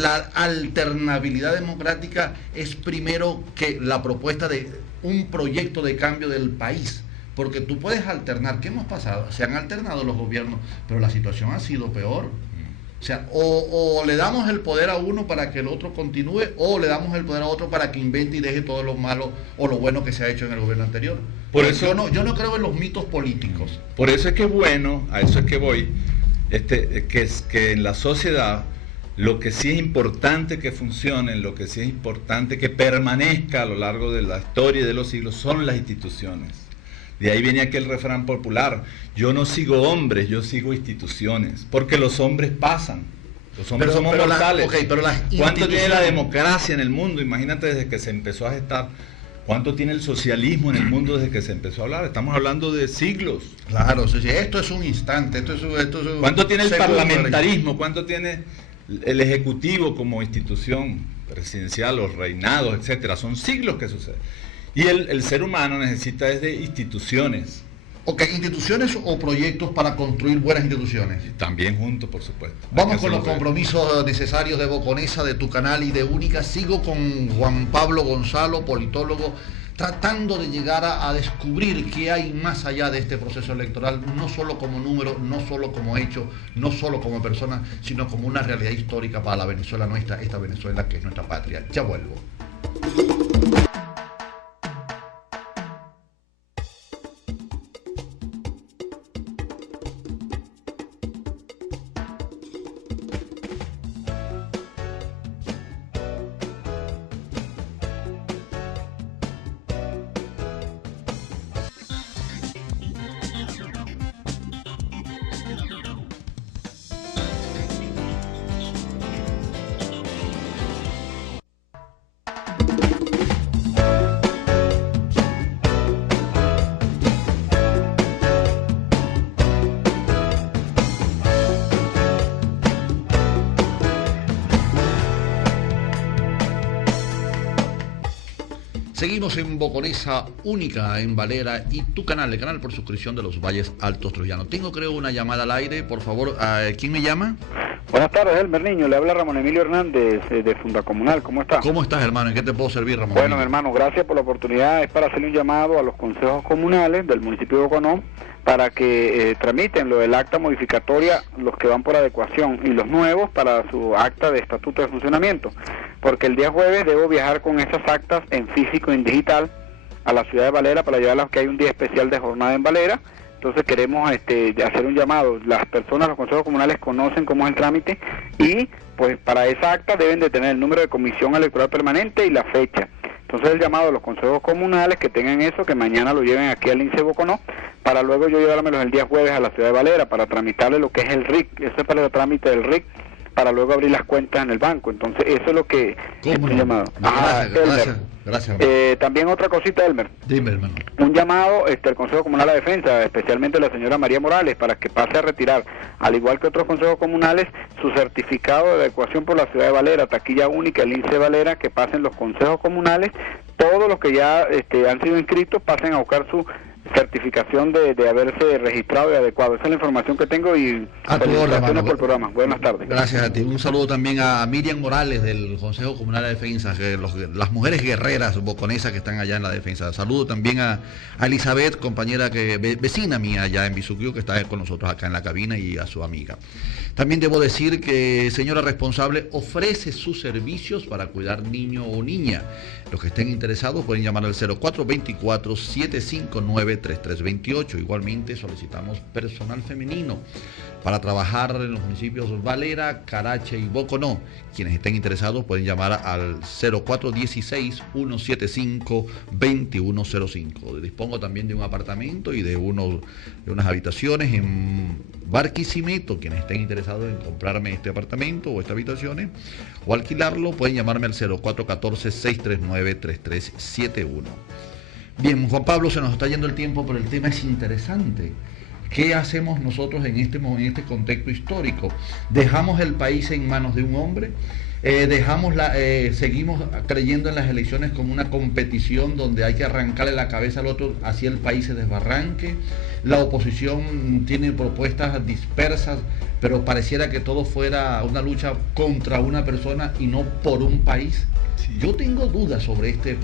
la alternabilidad democrática es primero que la propuesta de un proyecto de cambio del país. Porque tú puedes alternar. ¿Qué hemos pasado? Se han alternado los gobiernos, pero la situación ha sido peor. O sea, o le damos el poder a uno para que el otro continúe, o le damos el poder a otro para que invente y deje todo lo malo o lo bueno que se ha hecho en el gobierno anterior. Por eso, yo no creo en los mitos políticos. Por eso es que bueno, a eso es que voy, que en la sociedad lo que sí es importante que funcione, lo que sí es importante que permanezca a lo largo de la historia y de los siglos son las instituciones. De ahí viene aquel refrán popular: yo no sigo hombres, yo sigo instituciones, porque los hombres pasan, los hombres somos mortales. ¿Cuánto tiene la democracia en el mundo? Imagínate desde que se empezó a gestar. ¿Cuánto tiene el socialismo en el mundo desde que se empezó a hablar? Estamos hablando de siglos. Claro, sí, esto es un instante. ¿Cuánto tiene el parlamentarismo? ¿Cuánto tiene el ejecutivo como institución presidencial, los reinados, etcétera? Son siglos que suceden. Y el ser humano necesita desde instituciones. Ok, instituciones o proyectos para construir buenas instituciones. También juntos, por supuesto. Vamos con los compromisos necesarios de Boconesa, de tu canal y de Única. Sigo con Juan Pablo Gonzalo, politólogo, tratando de llegar a descubrir qué hay más allá de este proceso electoral, no solo como número, no solo como hecho, no solo como persona, sino como una realidad histórica para la Venezuela nuestra, esta Venezuela que es nuestra patria. Ya vuelvo. Seguimos en Boconesa, Única, en Valera y tu canal, el canal por suscripción de los Valles Altos Troyanos. Tengo, creo, una llamada al aire, por favor. ¿Quién me llama? Buenas tardes, Elmer Niño. Le habla Ramón Emilio Hernández de Fundacomunal. ¿Cómo está? ¿Cómo estás, hermano? ¿En qué te puedo servir, Ramón? Bueno, mi hermano, gracias por la oportunidad. Es para hacerle un llamado a los consejos comunales del municipio de Boconó para que tramiten lo del acta modificatoria, los que van por adecuación, y los nuevos para su acta de estatuto de funcionamiento. Porque el día jueves debo viajar con esas actas en físico y en digital a la ciudad de Valera para llevarlas, que hay un día especial de jornada en Valera. Entonces queremos hacer un llamado. Las personas, los consejos comunales conocen cómo es el trámite y pues para esa acta deben de tener el número de comisión electoral permanente y la fecha. Entonces el llamado a los consejos comunales que tengan eso, que mañana lo lleven aquí al INSE Boconó, para luego yo llevármelos el día jueves a la ciudad de Valera para tramitarle lo que es el RIC. Eso es para el trámite del RIC, para luego abrir las cuentas en el banco. Entonces eso es lo que es un llamado. Gracias. También otra cosita, Elmer. Dime, hermano. Un llamado al Consejo Comunal de Defensa, especialmente la señora María Morales, para que pase a retirar, al igual que otros consejos comunales, su certificado de adecuación por la ciudad de Valera, taquilla única, el INSE Valera, que pasen los consejos comunales, todos los que ya han sido inscritos, pasen a buscar su certificación de haberse registrado y adecuado. Esa es la información que tengo y felicitaciones por el programa. Buenas tardes. Gracias a ti. Un saludo también a Miriam Morales del Consejo Comunal de Defensa, las mujeres guerreras boconesas que están allá en la defensa. Saludo también a Elizabeth, compañera vecina mía allá en Bisuquiu, que está con nosotros acá en la cabina, y a su amiga. También debo decir que señora responsable ofrece sus servicios para cuidar niño o niña. Los que estén interesados pueden llamar al 0424-759-3328. Igualmente solicitamos personal femenino para trabajar en los municipios Valera, Carache y Boconó. Quienes estén interesados pueden llamar al 0416-175-2105. Dispongo también de un apartamento y de unas habitaciones en Barquisimeto. Quienes estén interesados en comprarme este apartamento o estas habitaciones o alquilarlo, pueden llamarme al 0414-639-3371. Bien, Juan Pablo, se nos está yendo el tiempo, pero el tema es interesante. ¿Qué hacemos nosotros en este contexto histórico? ¿Dejamos el país en manos de un hombre? Seguimos creyendo en las elecciones como una competición donde hay que arrancarle la cabeza al otro, así el país se desbarranque. La oposición tiene propuestas dispersas, pero pareciera que todo fuera una lucha contra una persona y no por un país. Sí. Yo tengo dudas sobre este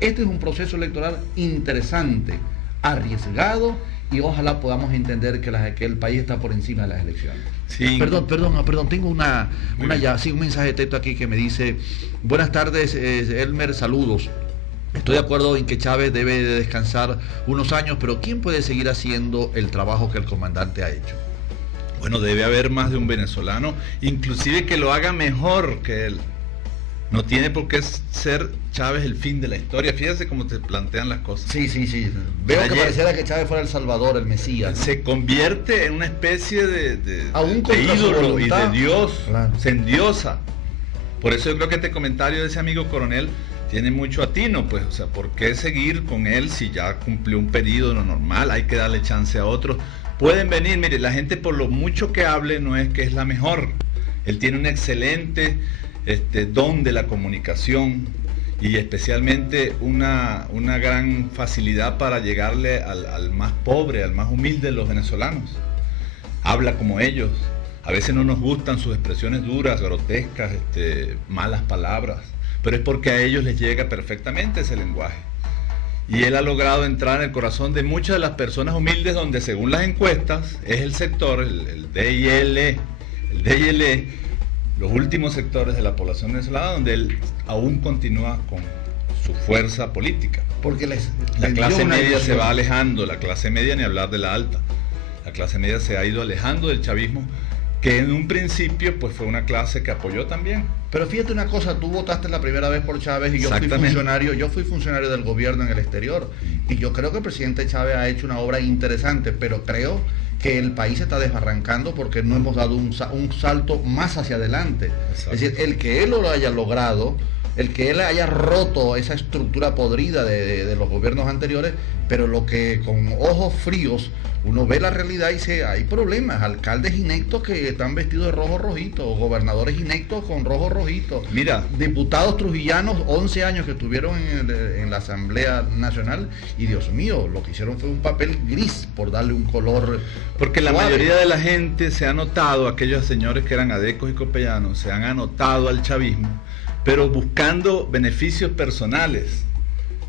es un proceso electoral interesante, arriesgado, y ojalá podamos entender que el país está por encima de las elecciones. Sí. Perdón, tengo un mensaje de texto aquí que me dice: buenas tardes, Elmer, saludos. Estoy de acuerdo en que Chávez debe de descansar unos años, pero ¿quién puede seguir haciendo el trabajo que el comandante ha hecho? Bueno, debe haber más de un venezolano, inclusive que lo haga mejor que él. No tiene por qué ser Chávez el fin de la historia. Fíjate cómo te plantean las cosas. Sí. Veo que pareciera que Chávez fuera el Salvador, el Mesías, ¿no? Se convierte en una especie de contra su ídolo y voluntad. de Dios. Claro. Se endiosa. Por eso yo creo que este comentario de ese amigo coronel tiene mucho atino, pues, o sea, ¿por qué seguir con él si ya cumplió un periodo normal? Hay que darle chance a otros. Pueden venir, mire, la gente por lo mucho que hable no es que es la mejor. Él tiene un excelente don de la comunicación y especialmente una gran facilidad para llegarle al más pobre, al más humilde de los venezolanos. Habla como ellos. A veces no nos gustan sus expresiones duras, grotescas, malas palabras, pero es porque a ellos les llega perfectamente ese lenguaje. Y él ha logrado entrar en el corazón de muchas de las personas humildes, donde según las encuestas es el sector, el DIL, los últimos sectores de la población venezolana donde él aún continúa con su fuerza política. Porque la clase media se va alejando, la clase media ni hablar de la alta. La clase media se ha ido alejando del chavismo, que en un principio pues fue una clase que apoyó también. Pero fíjate una cosa, tú votaste la primera vez por Chávez y yo fui funcionario del gobierno en el exterior, y yo creo que el presidente Chávez ha hecho una obra interesante, pero creo que el país se está desbarrancando porque no hemos dado un salto más hacia adelante. Exacto. Es decir, el que él lo haya logrado, el que él haya roto esa estructura podrida de los gobiernos anteriores, pero lo que con ojos fríos uno ve la realidad y dice, hay problemas, alcaldes inectos que están vestidos de rojo rojito, gobernadores inectos con rojo rojito. Mira, diputados trujillanos, 11 años que estuvieron en la Asamblea Nacional, y Dios mío, lo que hicieron fue un papel gris, por darle un color. Porque la suave. mayoría de la gente se ha anotado, aquellos señores que eran adecos y copellanos, se han anotado al chavismo, pero buscando beneficios personales,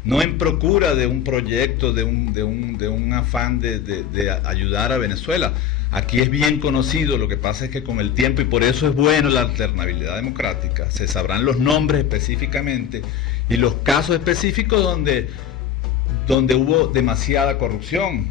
no en procura de un proyecto, de un afán de ayudar a Venezuela. Aquí es bien conocido, lo que pasa es que con el tiempo, y por eso es bueno la alternabilidad democrática, se sabrán los nombres específicamente y los casos específicos donde hubo demasiada corrupción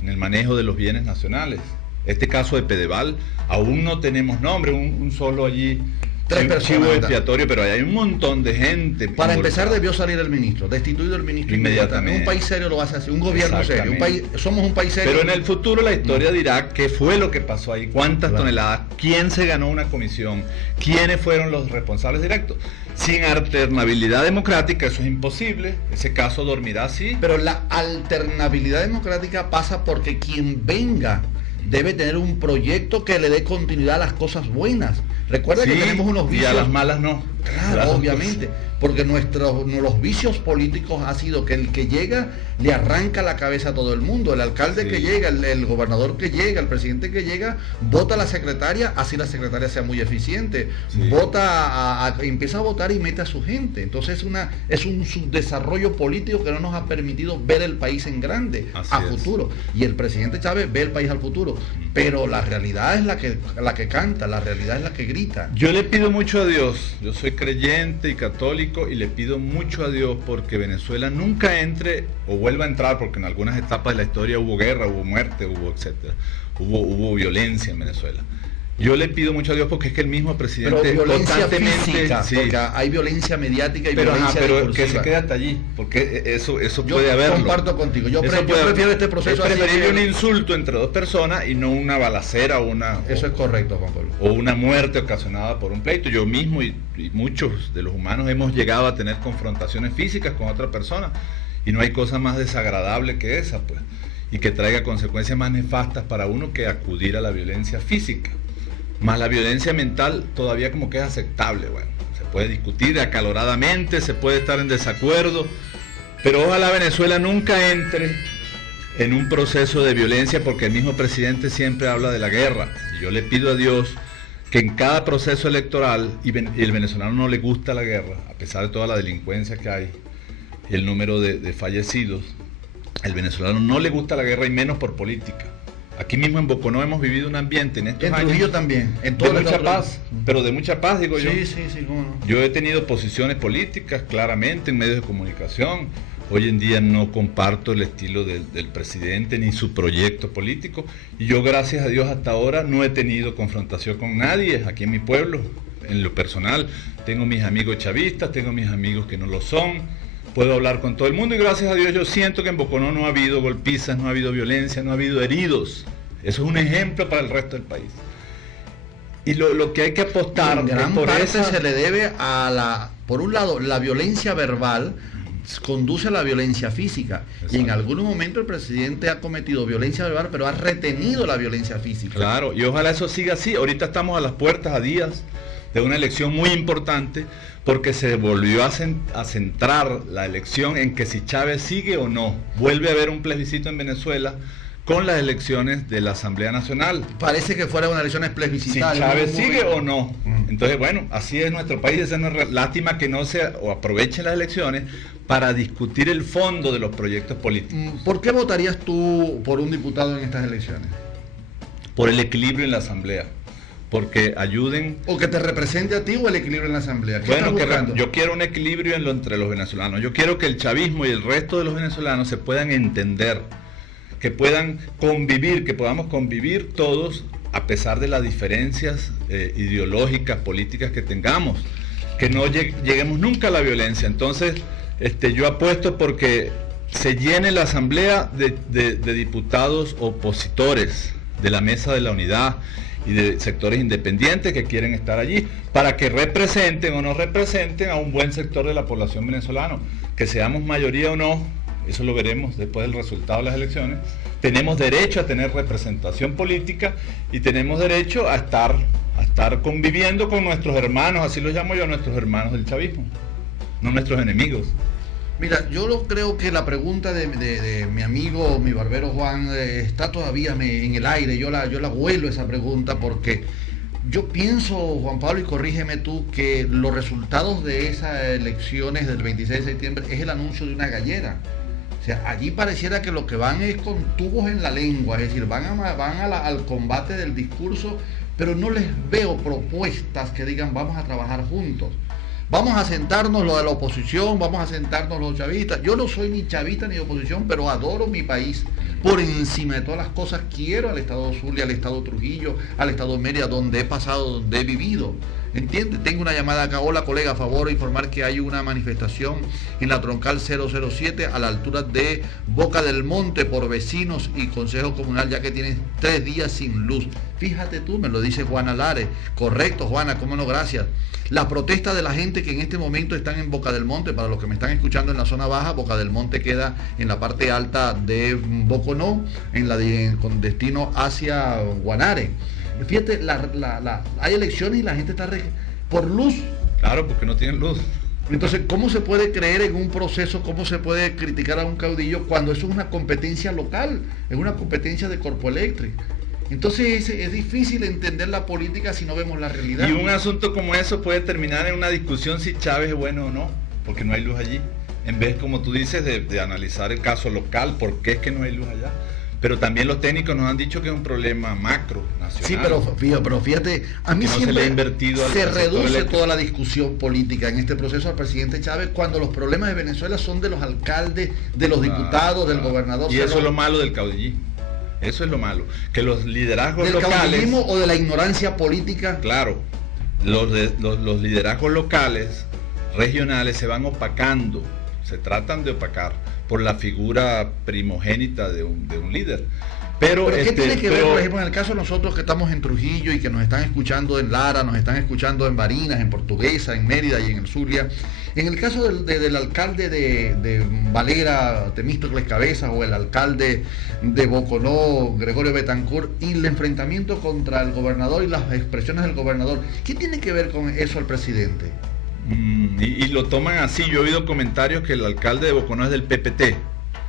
en el manejo de los bienes nacionales. Este caso de Pedeval, aún no tenemos nombre, un solo allí. 3 personas. Chivo expiatorio, pero hay un montón de gente. Para empezar debió salir el ministro, destituido el ministro inmediatamente. Un país serio lo hace así, un gobierno serio. Somos un país serio. Pero en el futuro la historia dirá qué fue lo que pasó ahí, cuántas toneladas, quién se ganó una comisión, quiénes fueron los responsables directos. Sin alternabilidad democrática eso es imposible, ese caso dormirá así. Pero la alternabilidad democrática pasa porque quien venga debe tener un proyecto que le dé continuidad a las cosas buenas. Recuerda que tenemos unos vicios. Y a las malas no. Claro, obviamente. Porque los vicios políticos ha sido que el que llega le arranca la cabeza a todo el mundo. El alcalde que llega, el gobernador que llega, el presidente que llega, vota a la secretaria, así la secretaria sea muy eficiente. Empieza a votar y mete a su gente. Entonces es un subdesarrollo político que no nos ha permitido ver el país en grande, futuro. Y el presidente Chávez ve el país al futuro. Pero la realidad es la que canta, la realidad es la que grita. Yo le pido mucho a Dios, yo soy creyente y católico, y le pido mucho a Dios porque Venezuela nunca entre o vuelva a entrar, porque en algunas etapas de la historia hubo guerra, hubo muerte, hubo etcétera, hubo violencia en Venezuela. Yo le pido mucho a Dios porque es que el mismo presidente pero violencia física, sí, porque hay violencia mediática y violencia pero discursiva. que se quede hasta allí, porque eso yo puede haberlo. Comparto contigo. Yo prefiero este proceso es así. preferible un insulto entre dos personas y no una balacera Eso es correcto, Juan Pablo. O una muerte ocasionada por un pleito. Yo mismo y muchos de los humanos hemos llegado a tener confrontaciones físicas con otra persona, y no hay cosa más desagradable que esa, pues, y que traiga consecuencias más nefastas para uno que acudir a la violencia física. más la violencia mental todavía como que es aceptable. Bueno, se puede discutir acaloradamente, se puede estar en desacuerdo, pero ojalá Venezuela nunca entre en un proceso de violencia, porque el mismo presidente siempre habla de la guerra. Y yo le pido a Dios que en cada proceso electoral, y el venezolano no le gusta la guerra, a pesar de toda la delincuencia que hay, el número de fallecidos, el venezolano no le gusta la guerra, y menos por política. Aquí mismo en Boconó hemos vivido un ambiente en estos años. En Trujillo también, en todo de mucha paz, pero de mucha paz, digo yo. Sí, cómo no. Yo he tenido posiciones políticas, claramente, en medios de comunicación. Hoy en día no comparto el estilo del presidente ni su proyecto político. Y yo, gracias a Dios, hasta ahora no he tenido confrontación con nadie aquí en mi pueblo. En lo personal, tengo mis amigos chavistas, tengo mis amigos que no lo son. Puedo hablar con todo el mundo y gracias a Dios yo siento que en Boconó no ha habido golpizas, no ha habido violencia, no ha habido heridos. Eso es un ejemplo para el resto del país. Y lo que hay que apostar... En gran parte se le debe a por un lado, la violencia verbal conduce a la violencia física. Exacto. Y en algún momento el presidente ha cometido violencia verbal, pero ha retenido la violencia física. Claro, y ojalá eso siga así. Ahorita estamos a las puertas, a días de una elección muy importante, porque se volvió a centrar la elección en que si Chávez sigue o no. Vuelve a haber un plebiscito en Venezuela con las elecciones de la Asamblea Nacional. Parece que fuera una elección plebiscitaria. Si Chávez sigue o no. Entonces, bueno, así es nuestro país. Es una lástima que no se aprovechen las elecciones para discutir el fondo de los proyectos políticos. ¿Por qué votarías tú por un diputado en estas elecciones? Por el equilibrio en la Asamblea. Porque ayuden... ¿O que te represente a ti o el equilibrio en la Asamblea? Bueno, yo quiero un equilibrio entre los venezolanos. Yo quiero que el chavismo y el resto de los venezolanos se puedan entender, que puedan convivir, que podamos convivir todos a pesar de las diferencias ideológicas, políticas que tengamos, que no lleguemos nunca a la violencia. Entonces, yo apuesto porque se llene la Asamblea de diputados opositores de la Mesa de la Unidad y de sectores independientes que quieren estar allí, para que representen o no representen a un buen sector de la población venezolana. Que seamos mayoría o no, eso lo veremos después del resultado de las elecciones. Tenemos derecho a tener representación política y tenemos derecho a estar conviviendo con nuestros hermanos, así los llamo yo, nuestros hermanos del chavismo, no nuestros enemigos. Mira, yo creo que la pregunta de mi amigo, mi barbero Juan, está todavía en el aire. Yo la huelo esa pregunta, porque yo pienso, Juan Pablo, y corrígeme tú, que los resultados de esas elecciones del 26 de septiembre es el anuncio de una gallera. O sea, allí pareciera que lo que van es con tubos en la lengua, es decir, van al combate del discurso, pero no les veo propuestas que digan vamos a trabajar juntos. Vamos a sentarnos lo de la oposición, vamos a sentarnos los chavistas. Yo no soy ni chavista ni de oposición, pero adoro mi país. Por encima de todas las cosas, quiero al Estado Zulia, al Estado Trujillo, al Estado Mérida, donde he pasado, donde he vivido. ¿Entiendes? Tengo una llamada acá. Hola, colega, a favor de informar que hay una manifestación en la troncal 007 a la altura de Boca del Monte por vecinos y Consejo Comunal, ya que tienen 3 días sin luz. Fíjate tú, me lo dice Juana Lares. Correcto, Juana, cómo no, gracias. La protesta de la gente que en este momento están en Boca del Monte, para los que me están escuchando en la zona baja, Boca del Monte queda en la parte alta de Boconó, con destino hacia Guanare. Fíjate, hay elecciones y la gente está por luz. Claro, porque no tienen luz. Entonces, ¿cómo se puede creer en un proceso, cómo se puede criticar a un caudillo cuando eso es una competencia local, es una competencia de Corpoelectric? Entonces es difícil entender la política si no vemos la realidad. Y un asunto como eso puede terminar en una discusión si Chávez es bueno o no, porque no hay luz allí. En vez, como tú dices, de analizar el caso local, por qué es que no hay luz allá. Pero también los técnicos nos han dicho que es un problema macro, nacional. Sí, pero fíjate, a mí siempre se reduce toda la discusión política en este proceso al presidente Chávez, cuando los problemas de Venezuela son de los alcaldes, de los diputados, del gobernador. Y eso es lo malo del caudillismo. Eso es lo malo, que los liderazgos locales... ¿Del caudillismo o de la ignorancia política? Claro, los liderazgos locales, regionales, se van opacando, se tratan de opacar por la figura primogénita de un líder. Pero ¿qué tiene que ver, pero- por ejemplo, en el caso de nosotros que estamos en Trujillo y que nos están escuchando en Lara, nos están escuchando en Barinas, en Portuguesa, en Mérida y en el Zulia? En el caso del alcalde de Valera, Temístocles Cabezas, o el alcalde de Boconó, Gregorio Betancourt, y el enfrentamiento contra el gobernador y las expresiones del gobernador, ¿qué tiene que ver con eso el presidente? Y lo toman así. Yo he oído comentarios que el alcalde de Boconó es del PPT.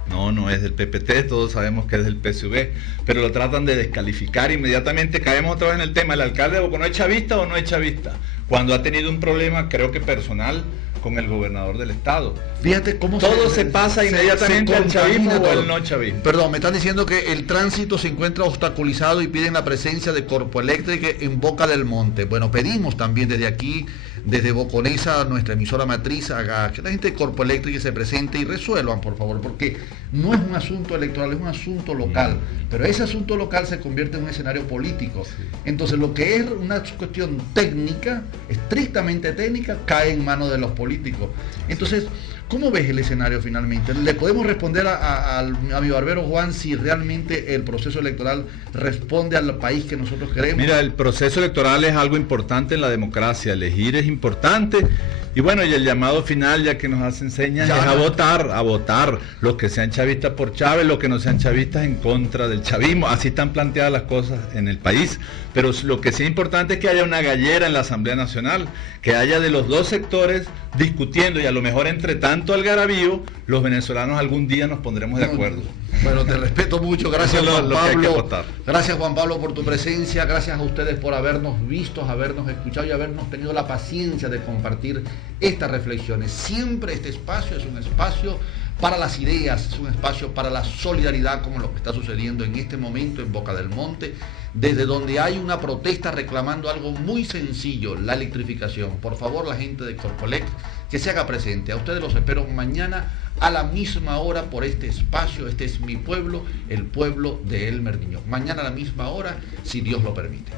No es del PPT, todos sabemos que es del PSV, pero lo tratan de descalificar inmediatamente. Caemos otra vez en el tema, ¿el alcalde de Boconó es chavista o no es chavista? Cuando ha tenido un problema, creo que personal, con el gobernador del estado. Fíjate cómo Todo se pasa inmediatamente al chavismo o al no chavismo. Perdón, me están diciendo que el tránsito se encuentra obstaculizado y piden la presencia de Corpoeléctrica en Boca del Monte. Bueno, pedimos también desde aquí, desde Boconesa, nuestra emisora matriz, a que la gente de Corpoeléctrica se presente y resuelvan, por favor, porque no es un asunto electoral, es un asunto local, pero ese asunto local se convierte en un escenario político. Entonces, lo que es una cuestión técnica, estrictamente técnica, cae en manos de los políticos. Entonces, ¿cómo ves el escenario finalmente? ¿Le podemos responder a mi barbero Juan si realmente el proceso electoral responde al país que nosotros queremos? Mira, el proceso electoral es algo importante en la democracia, elegir es importante, y bueno, y el llamado final, ya que nos hacen señas, es a votar, los que sean chavistas por Chávez, los que no sean chavistas en contra del chavismo. Así están planteadas las cosas en el país, pero lo que sí es importante es que haya una gallera en la Asamblea Nacional, que haya de los dos sectores discutiendo, y a lo mejor entre tanto algarabío, los venezolanos algún día nos pondremos de acuerdo. Bueno, te respeto mucho, gracias Eso es Juan lo que hay que Pablo. votar. Gracias Juan Pablo por tu presencia, gracias a ustedes por habernos visto, habernos escuchado y habernos tenido la paciencia de compartir estas reflexiones. Siempre este espacio es un espacio para las ideas, es un espacio para la solidaridad, como lo que está sucediendo en este momento en Boca del Monte, desde donde hay una protesta reclamando algo muy sencillo, la electrificación. Por favor, la gente de Corpolec, que se haga presente. A ustedes los espero mañana a la misma hora por este espacio. Este es mi pueblo, el pueblo de Elmer Niño. Mañana a la misma hora, si Dios lo permite.